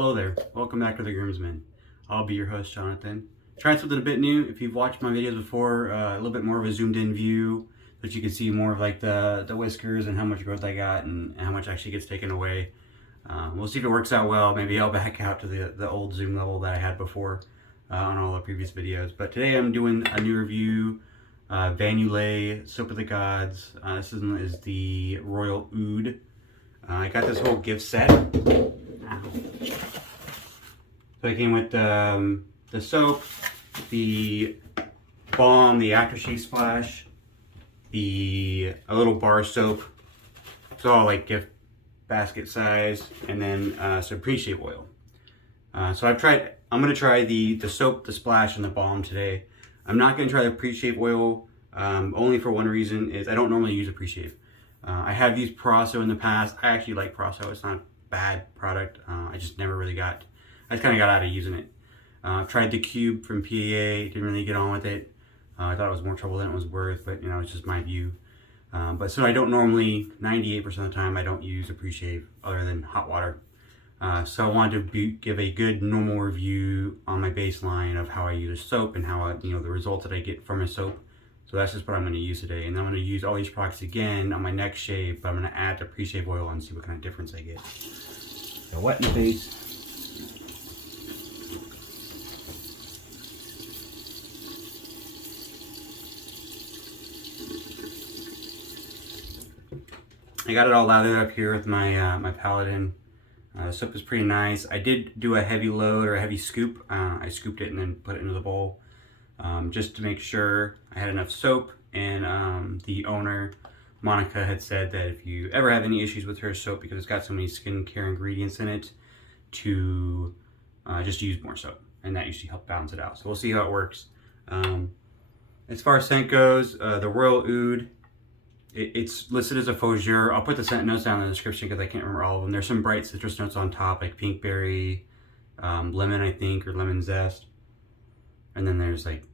Hello there, welcome back to The Groomsman. I'll be your host, Jonathan. Trying something a bit new. If you've watched my videos before, a little bit more of a zoomed in view, so that you can see more of like the whiskers and how much growth I got and how much actually gets taken away. We'll see if it works out well. Maybe I'll back out to the old zoom level that I had before on all the previous videos. But today I'm doing a new review, Yulay Soap of the Gods. This is the Royal Oud. I got this whole gift set. Ow. So I came with the soap, the balm, the aftershave splash, a little bar soap. It's all like gift basket size, and then some pre-shave oil. So I'm gonna try the soap, the splash, and the balm today. I'm not gonna try the pre-shave oil, only for one reason, is I don't normally use a pre-shave. I have used Prosso in the past. I actually like Prosso. It's not a bad product. I just kind of got out of using it. Tried the Cube from PAA, didn't really get on with it. I thought it was more trouble than it was worth, but you know, it's just my view. But so I don't normally, 98% of the time, I don't use a pre-shave other than hot water. So I wanted to give a good normal review on my baseline of how I use soap and how the results that I get from a soap. So that's just what I'm going to use today. And I'm going to use all these products again on my next shave, but I'm going to add the pre-shave oil and see what kind of difference I get. So wet in the face. I got it all lathered up here with my my Paladin. The soap is pretty nice. I did do a heavy load or a heavy scoop. I scooped it and then put it into the bowl just to make sure I had enough soap. And the owner, Monica, had said that if you ever have any issues with her soap because it's got so many skincare ingredients in it, to just use more soap, and that usually helps balance it out. So we'll see how it works. As far as scent goes, the Royal Oud, it's listed as a faux jure. I'll put the scent notes down in the description because I can't remember all of them. There's some bright citrus notes on top, like pink berry, lemon, I think, or lemon zest. And then there's like,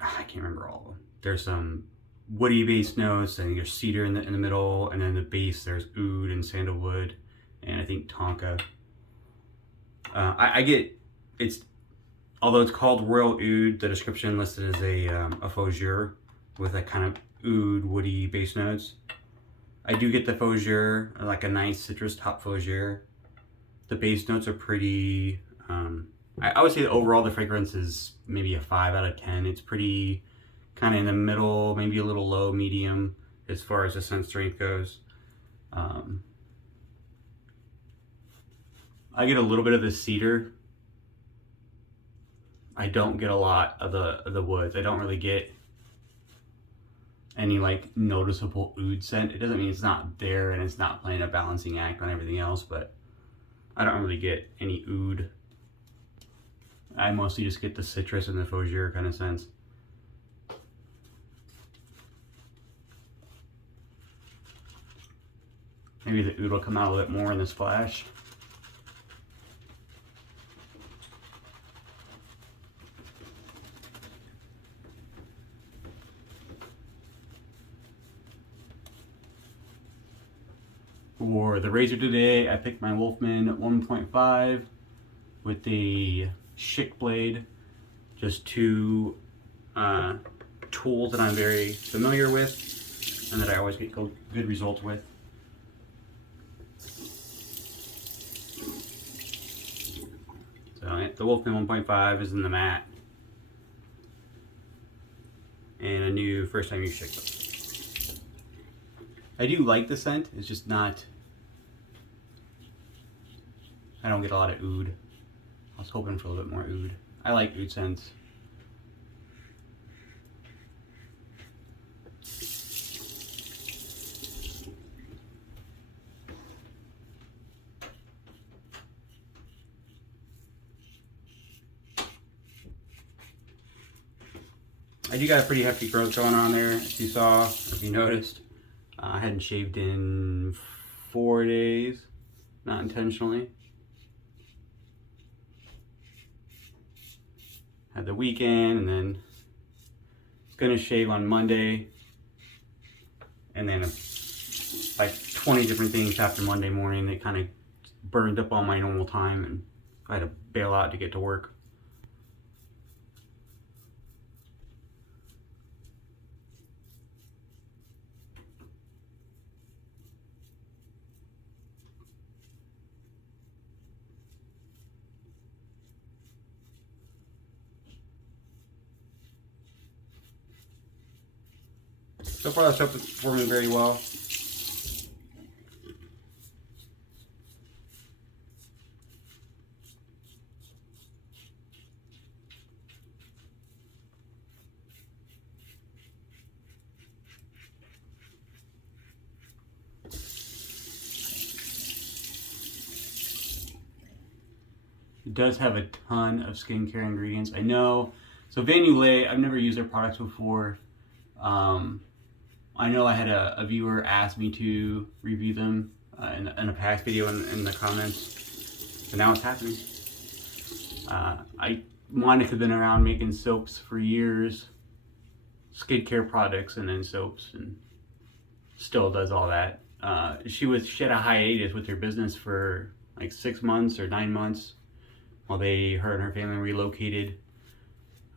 I can't remember all of them. There's some woody based notes. I think there's cedar in the middle, and then the base there's oud and sandalwood, and I think tonka. I get although it's called Royal Oud, the description listed as a faux jure with a kind of oud woody base notes. I do get the faux jure, like a nice citrus top faux jure. The base notes are pretty. I would say that overall the fragrance is maybe a 5 out of 10. It's pretty kind of in the middle, maybe a little low, medium as far as the scent strength goes. I get a little bit of the cedar. I don't get a lot of the woods. I don't really get any like noticeable oud scent. It doesn't mean it's not there and it's not playing a balancing act on everything else, but I don't really get any oud. I mostly just get the citrus and the faux jure kind of sense. Maybe the oud will come out a little bit more in the splash. For the razor today, I picked my Wolfman 1.5 with the Schick blade. Just two tools that I'm very familiar with and that I always get good results with. So the Wolfman 1.5 is in the matte, and a new first time use Schick blade. I do like the scent, it's just not, I don't get a lot of oud. I was hoping for a little bit more oud. I like oud scents. I do got a pretty hefty growth going on there, as you saw, if you noticed. I hadn't shaved in 4 days, not intentionally. Had the weekend, and then gonna shave on Monday, and then like 20 different things after Monday morning that kind of burned up all my normal time and I had to bail out to get to work. So far, that soap is performing very well. It does have a ton of skincare ingredients. I know. So Yulay, I've never used their products before. I know I had a viewer ask me to review them in a past video in the comments, but now it's happening. Monica has been around making soaps for years, skincare products and then soaps, and still does all that. She had a hiatus with her business for like 6 months or 9 months while her and her family relocated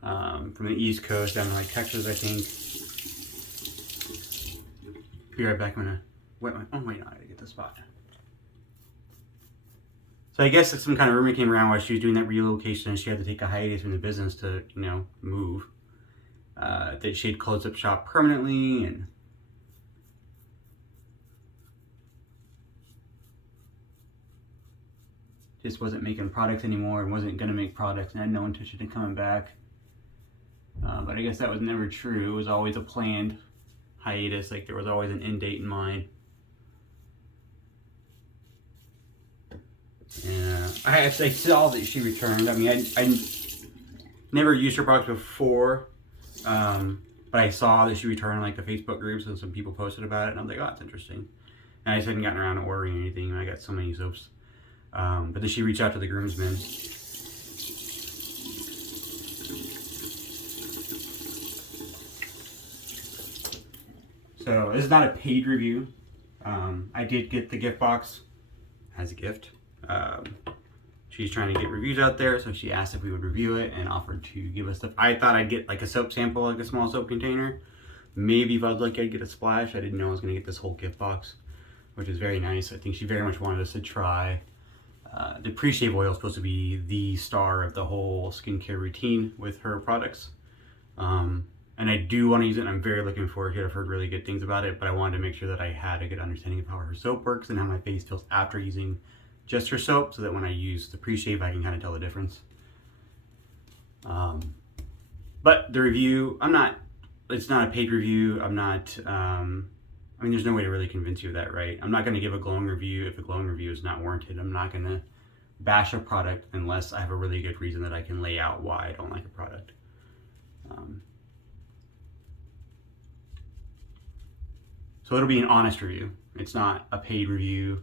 from the East Coast down to like Texas, I think. Be right back. I'm gonna wet my. Oh wait, no, I gotta get the spot. So I guess some kind of rumor came around while she was doing that relocation and she had to take a hiatus from the business to, move. That she had closed up shop permanently and just wasn't making products anymore and wasn't gonna make products and had no intention of coming back. But I guess that was never true. It was always a planned hiatus, like there was always an end date in mind. Yeah, I saw that she returned. I mean, I never used her products before, but I saw that she returned like the Facebook groups and some people posted about it, and I was like, oh, that's interesting. And I just hadn't gotten around to ordering anything, and I got so many soaps. But then she reached out to the groomsmen. So this is not a paid review. I did get the gift box as a gift. She's trying to get reviews out there, so she asked if we would review it and offered to give us stuff. I thought I'd get like a soap sample, like a small soap container. Maybe if I was lucky, I'd get a splash. I didn't know I was going to get this whole gift box, which is very nice. I think she very much wanted us to try. The pre-shave oil is supposed to be the star of the whole skincare routine with her products. And I do want to use it, and I'm very looking forward to it. I've heard really good things about it, but I wanted to make sure that I had a good understanding of how her soap works and how my face feels after using just her soap, so that when I use the pre-shave, I can kind of tell the difference. But the review, it's not a paid review. I mean, there's no way to really convince you of that, right? I'm not going to give a glowing review if a glowing review is not warranted. I'm not going to bash a product unless I have a really good reason that I can lay out why I don't like a product. So it'll be an honest review. It's not a paid review.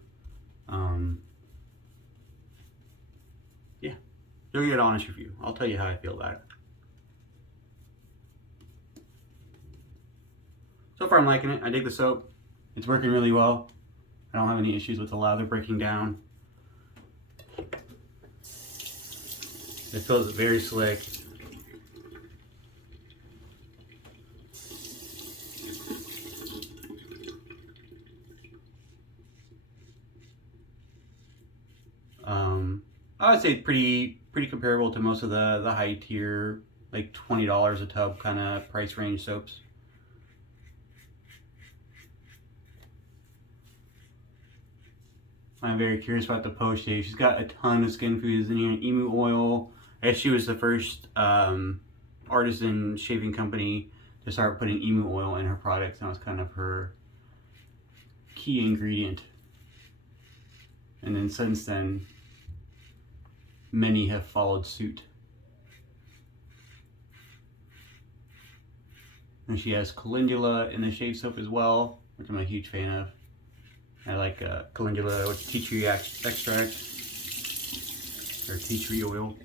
Yeah, you'll get an honest review. I'll tell you how I feel about it. So far I'm liking it. I dig the soap. It's working really well. I don't have any issues with the lather breaking down. It feels very slick. I would say pretty comparable to most of the high tier, like $20 a tub kind of price range soaps. I'm very curious about the post shave. She's got a ton of skin foods in here. Emu oil. I guess she was the first artisan shaving company to start putting emu oil in her products. That was kind of her key ingredient. And then since then, many have followed suit. And she has calendula in the shave soap as well, which I'm a huge fan of. I like calendula with tea tree extract or tea tree oil.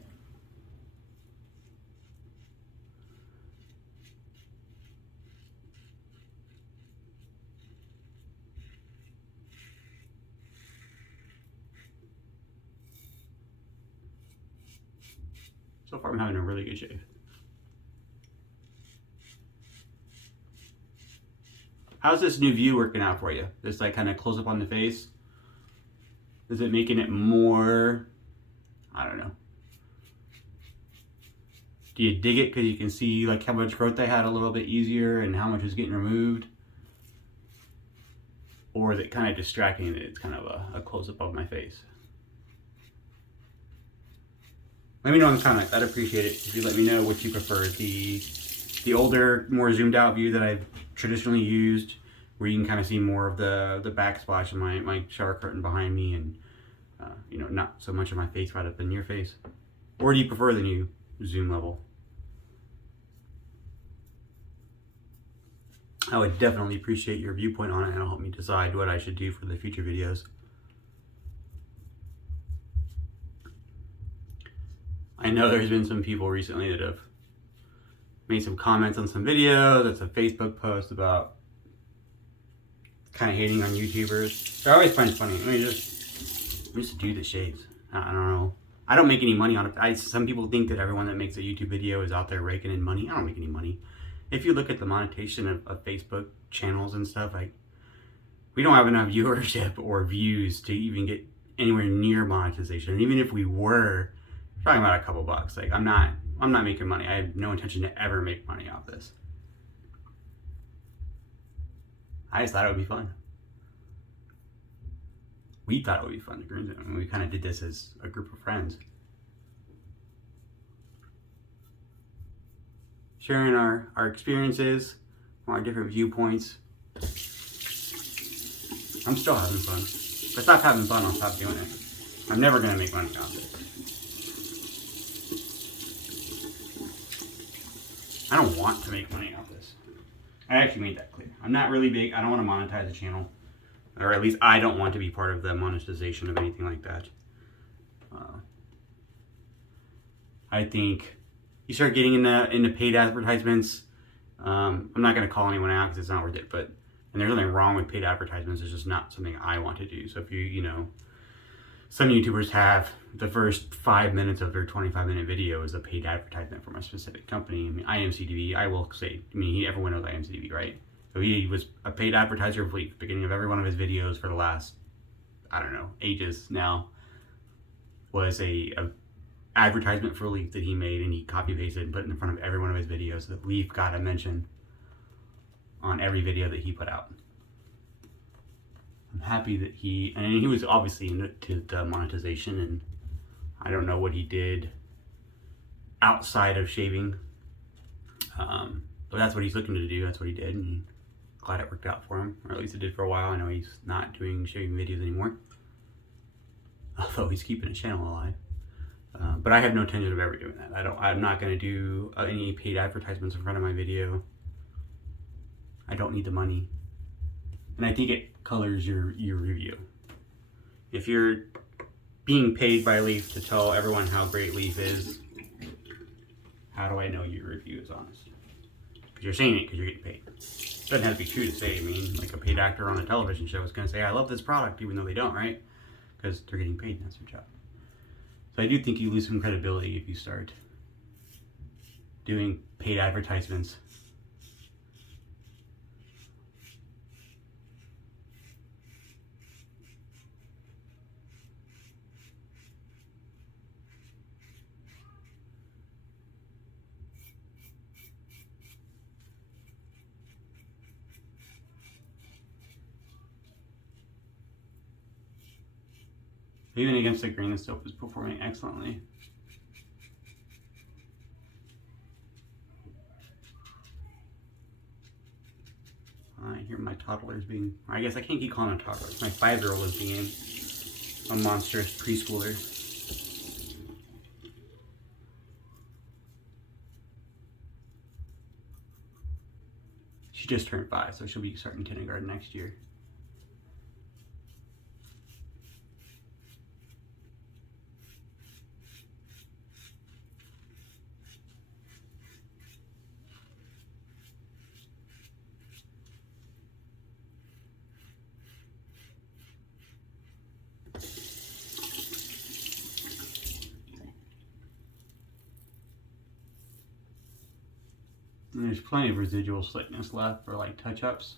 So far I'm having a really good shave. How's this new view working out for you? This like kind of close up on the face? Is it making it more, I don't know. Do you dig it because you can see like how much growth I had a little bit easier and how much is getting removed? Or is it kind of distracting that it's kind of a close up of my face? Let me know in the comments. I'd appreciate it if you let me know what you prefer. The older, more zoomed out view that I've traditionally used, where you can kind of see more of the backsplash of my shower curtain behind me, and you know, not so much of my face right up in your face. Or do you prefer the new zoom level? I would definitely appreciate your viewpoint on it, and it'll help me decide what I should do for the future videos. I know there's been some people recently that have made some comments on some video, that's a Facebook post about kind of hating on YouTubers. I always find it funny. I mean, just a dude that shaves. I don't know. I don't make any money on it. Some people think that everyone that makes a YouTube video is out there raking in money. I don't make any money. If you look at the monetization of Facebook channels and stuff, like, we don't have enough viewership or views to even get anywhere near monetization. And even if we were, we're talking about a couple bucks. Like, I'm not making money. I have no intention to ever make money off this. I just thought it would be fun. We thought it would be fun to Groomsmen. I mean, we kind of did this as a group of friends. Sharing our experiences, our different viewpoints. I'm still having fun. If I stop having fun, I'll stop doing it. I'm never going to make money off it. I don't want to make money off this. I actually made that clear. I'm not really big. I don't want to monetize the channel. Or at least I don't want to be part of the monetization of anything like that. I think you start getting into paid advertisements. I'm not going to call anyone out because it's not worth it. But and there's nothing wrong with paid advertisements. It's just not something I want to do. So if you know, some YouTubers have the first 5 minutes of their 25-minute video is a paid advertisement from a specific company. I mean, IMCDB, I will say, I mean, everyone knows IMCDB, right? So he was a paid advertiser of Leaf, beginning of every one of his videos for the last, I don't know, ages now, was a advertisement for Leaf that he made, and he copy pasted and put it in front of every one of his videos so that Leaf got a mention on every video that he put out. I'm happy that he was obviously into the monetization, and I don't know what he did outside of shaving, but that's what he's looking to do. That's what he did, and glad it worked out for him, or at least it did for a while. I know he's not doing shaving videos anymore, although he's keeping his channel alive. But I have no intention of ever doing that. I'm not going to do any paid advertisements in front of my video. I don't need the money. And I think it colors your review. If you're being paid by Leaf to tell everyone how great Leaf is, how do I know your review is honest? Because you're saying it because you're getting paid. It doesn't have to be true to say. I mean, like a paid actor on a television show is going to say, I love this product, even though they don't, right? Because they're getting paid and that's their job. So I do think you lose some credibility if you start doing paid advertisements. Even against the grain, the soap is performing excellently. I hear my toddlers being, I guess I can't keep calling them toddlers. My 5-year-old is being a monstrous preschooler. She just turned 5, so she'll be starting kindergarten next year. there's plenty of residual slickness left for like touch-ups.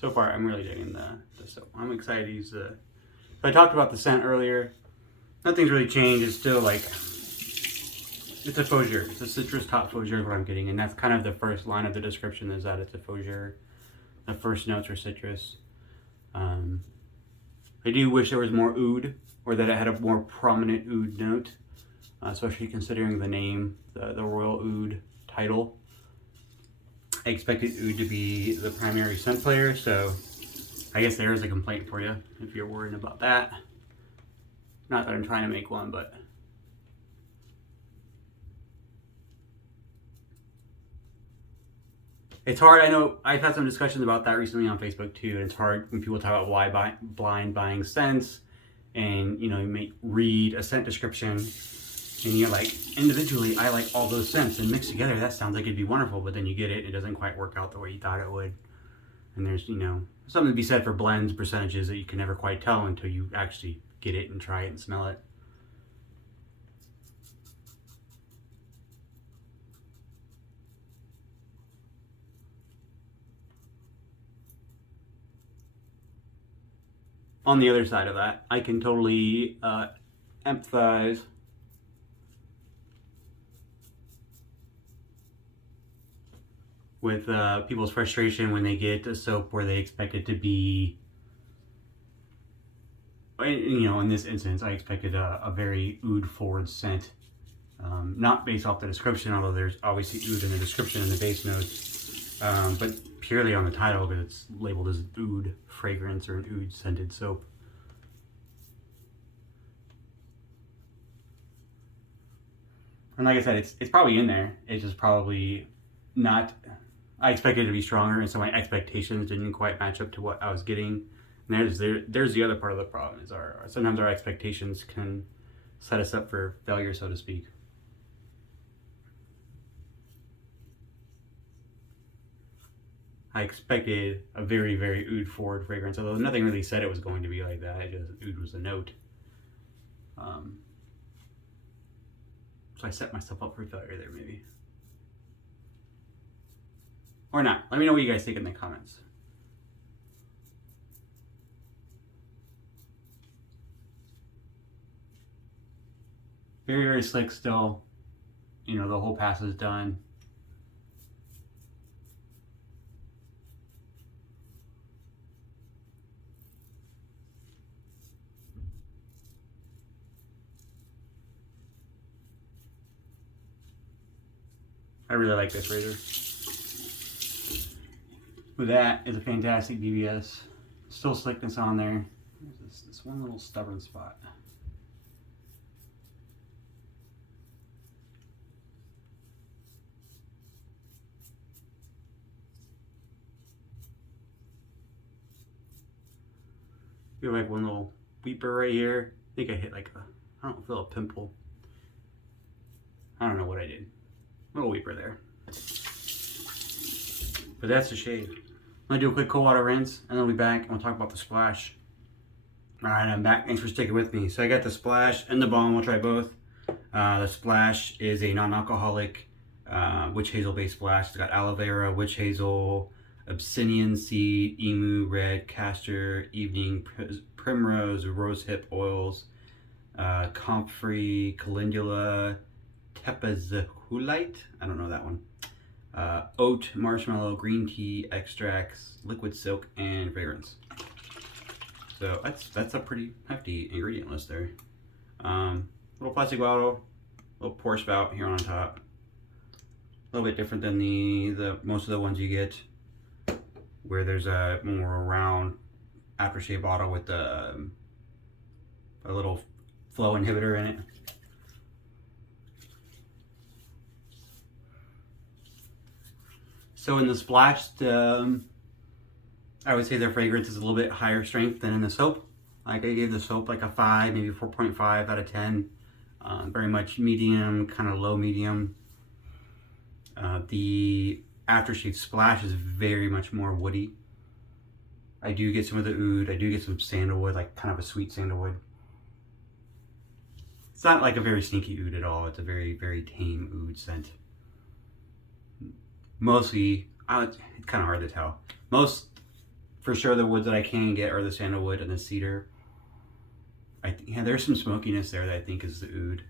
So far, I'm really digging the soap. I'm excited to use the... I talked about the scent earlier. Nothing's really changed. It's still like... It's a fougere. It's a citrus top fougere is what I'm getting. And that's kind of the first line of the description is that it's a fougere. The first notes are citrus. I do wish there was more oud, or that it had a more prominent oud note. Especially considering the name, the Royal Oud title. I expected oud to be the primary scent player, so I guess there is a complaint for you if you're worrying about that. Not that I'm trying to make one, but it's hard. I know I've had some discussions about that recently on Facebook too, and it's hard when people talk about why blind buying scents, and you know, you may read a scent description and you're like, individually, I like all those scents, and mixed together, that sounds like it'd be wonderful, but then you get it, it doesn't quite work out the way you thought it would. And there's, you know, something to be said for blends, percentages that you can never quite tell until you actually get it and try it and smell it. On the other side of that, I can totally empathize with people's frustration when they get a soap where they expect it to be, you know, in this instance, I expected a very oud forward scent. Not based off the description, although there's obviously oud in the description and the base notes, but purely on the title because it's labeled as oud fragrance or an oud scented soap. And like I said, it's probably in there. It's just probably not. I expected it to be stronger, and so my expectations didn't quite match up to what I was getting. And there's the other part of the problem is sometimes our expectations can set us up for failure, so to speak. I expected a very, very oud forward fragrance, although nothing really said it was going to be like that. It just, oud was a note. So I set myself up for failure there, maybe. Or not. Let me know what you guys think in the comments. Very, very slick still. You know, the whole pass is done. I really like this razor. With that is a fantastic BBS. Still slickness on there. There's this one little stubborn spot. You have like one little weeper right here. I think I hit like I don't feel a pimple. I don't know what I did. Little weeper there. But that's the Shea. I'm gonna do a quick cold water rinse and then we'll be back and we'll talk about the splash. Alright, I'm back. Thanks for sticking with me. So I got the splash and the balm. We'll try both. The splash is a non-alcoholic witch hazel based splash. It's got aloe vera, witch hazel, abyssinian seed, emu, red, castor, evening, primrose, rosehip oils, comfrey, calendula, tepazahulite, I don't know that one, oat, marshmallow, green tea, extracts, liquid silk, and fragrance. So that's a pretty hefty ingredient list there. Little plastic bottle, little pour spout here on top. little bit different than the most of the ones you get, where there's a more round aftershave bottle with a little flow inhibitor in it. So in the splash, I would say the fragrance is a little bit higher strength than in the soap. Like I gave the soap like a 5, maybe 4.5 out of 10. Very much medium, kind of low medium. The aftershave splash is very much more woody. I do get some of the oud. I do get some sandalwood, like kind of a sweet sandalwood. It's not like a very sneaky oud at all. It's a very, very tame oud scent. Mostly, it's kind of hard to tell. Most, for sure, the woods that I can get are the sandalwood and the cedar. Yeah, there's some smokiness there that I think is the oud.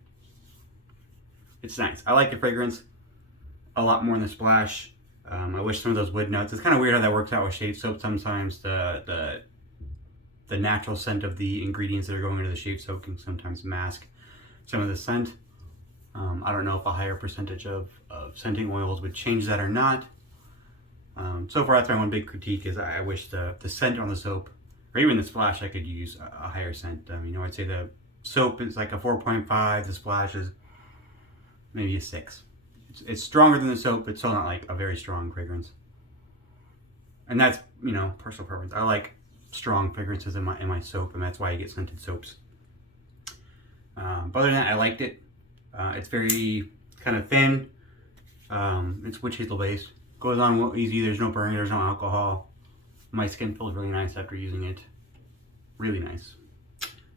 It's nice. I like the fragrance a lot more in the splash. I wish some of those wood notes. It's kind of weird how that works out with shave soap. Sometimes the natural scent of the ingredients that are going into the shave soap can sometimes mask some of the scent. I don't know if a higher percentage of scenting oils would change that or not. So far, that's my one big critique is I wish the scent on the soap, or even the splash, I could use a higher scent. You know, I'd say the soap is like a 4.5, the splash is maybe a 6. It's stronger than the soap, but still not like a very strong fragrance. And that's, you know, personal preference. I like strong fragrances in my soap, and that's why I get scented soaps. But other than that, I liked it. It's very kind of thin. It's witch hazel based. Goes on easy. There's no burning. There's no alcohol. My skin feels really nice after using it. Really nice.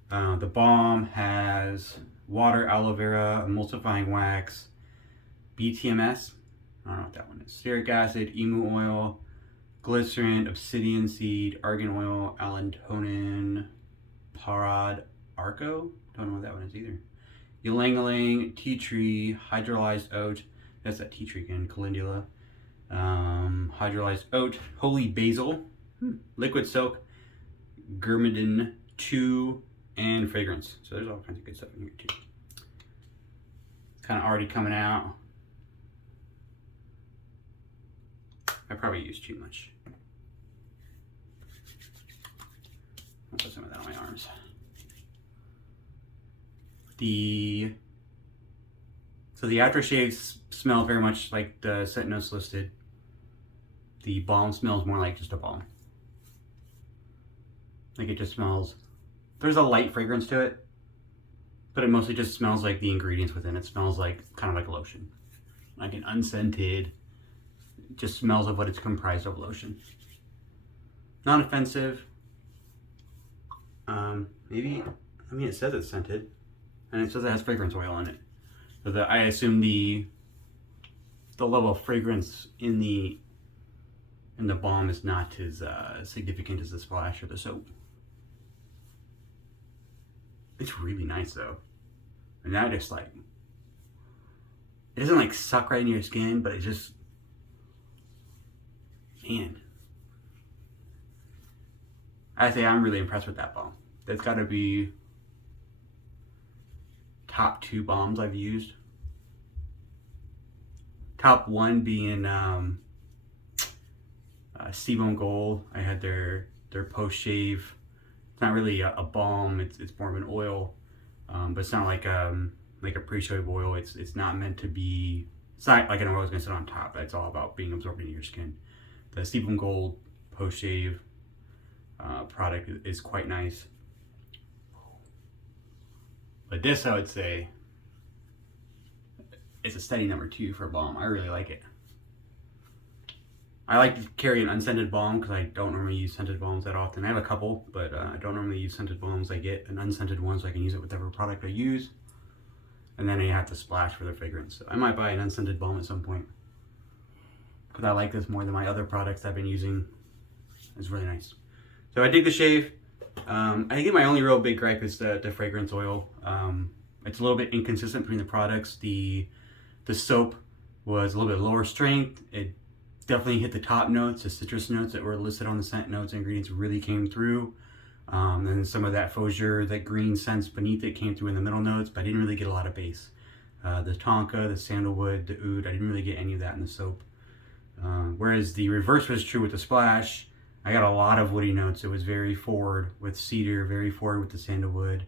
The balm has water, aloe vera, emulsifying wax, BTMS. I don't know what that one is. Stearic acid, emu oil, glycerin, obsidian seed, argan oil, allantoin, parad, arco. Don't know what that one is either. Yulay, tea tree, hydrolyzed oat. That's that tea tree again. Calendula. Hydrolyzed oat, holy basil, liquid soap, germadin 2, and fragrance. So there's all kinds of good stuff in here too. It's kind of already coming out. I probably used too much. I'll put some of that on my arms. So the aftershaves smell very much like the scent notes listed. The balm smells more like just a balm. Like it just smells, there's a light fragrance to it, but it mostly just smells like the ingredients within it. Smells like, kind of like a lotion. Like an unscented, just smells of what it's comprised of, lotion. Not offensive. Maybe, I mean it says it's scented, and it says it has fragrance oil in it. So I assume the level of fragrance in the balm is not as significant as the splash or the soap. It's really nice though, and that just like, it doesn't like suck right into your skin, but it just, man, I say I'm really impressed with that balm. That's got to be top 2 balms I've used. Top 1 being Sebum Gold. I had their post shave. It's not really a balm. It's more of an oil, but it's not like a pre-shave oil. It's not meant to be. It's not like an oil is gonna sit on top. It's all about being absorbed into your skin. The Sebum Gold post shave product is quite nice. But this, I would say, it's a steady number 2 for a balm. I really like it. I like to carry an unscented balm because I don't normally use scented balms that often. I have a couple, but I don't normally use scented balms. I get an unscented one so I can use it with whatever product I use. And then I have to splash for the fragrance. So I might buy an unscented balm at some point, because I like this more than my other products I've been using. It's really nice. So I dig the shave. I think my only real big gripe is the fragrance oil. It's a little bit inconsistent between the products. The soap was a little bit lower strength. It definitely hit the top notes. The citrus notes that were listed on the scent notes and ingredients really came through. And some of that fauxure, that green scents beneath it came through in the middle notes, but I didn't really get a lot of base. the tonka, the sandalwood, the oud. I didn't really get any of that in the soap. Whereas the reverse was true with the splash. I got a lot of woody notes. It was very forward with cedar, very forward with the sandalwood.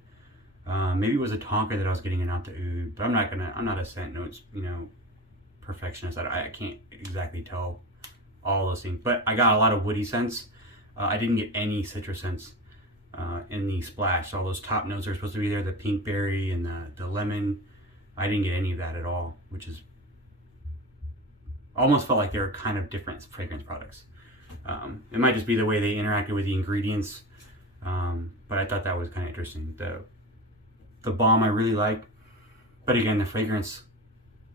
Maybe it was a tonka that I was getting and not the oud, but I'm not a scent notes, perfectionist. I can't exactly tell all those things, but I got a lot of woody scents. I didn't get any citrus scents in the splash. All those top notes are supposed to be there, the pink berry and the lemon. I didn't get any of that at all, which is almost felt like they were kind of different fragrance products. It might just be the way they interacted with the ingredients, but I thought that was kind of interesting. The balm I really like, but again, the fragrance,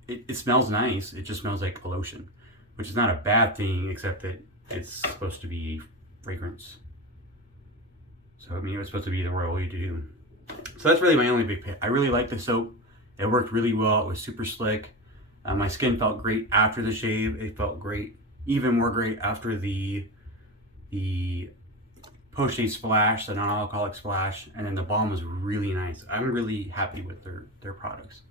it smells nice. It just smells like a lotion, which is not a bad thing, except that it's supposed to be fragrance. So I mean, it was supposed to be the royal way to do. So that's really my only big pick. I really like the soap. It worked really well. It was super slick. My skin felt great after the shave. It felt great, even more great after the post-shave splash, the non-alcoholic splash, and then the balm was really nice. I'm really happy with their products.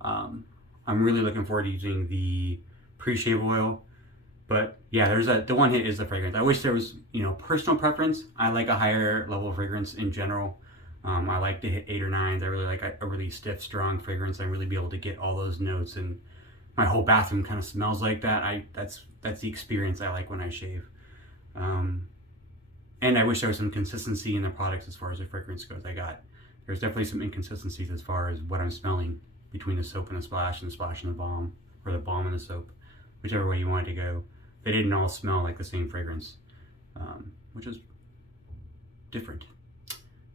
I'm really looking forward to using the pre-shave oil. But yeah, the one hit is the fragrance. I wish there was, personal preference. I like a higher level of fragrance in general. I like to hit 8 or 9s. I really like a really stiff, strong fragrance. I really be able to get all those notes, and my whole bathroom kind of smells like that. That's the experience I like when I shave. And I wish there was some consistency in the products as far as the fragrance goes. There's definitely some inconsistencies as far as what I'm smelling between the soap and the splash and the balm, or the balm and the soap, whichever way you want it to go. They didn't all smell like the same fragrance, which is different.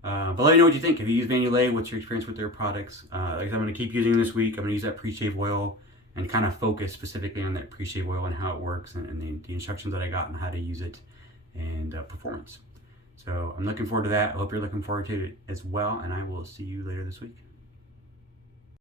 But let me know what you think. If you use Yulay, what's your experience with their products? Like I said, I'm going to keep using them this week. I'm going to use that pre-shave oil and kind of focus specifically on that pre-shave oil and how it works, and the instructions that I got on how to use it, and performance. So I'm looking forward to that. I hope you're looking forward to it as well, and I will see you later this week.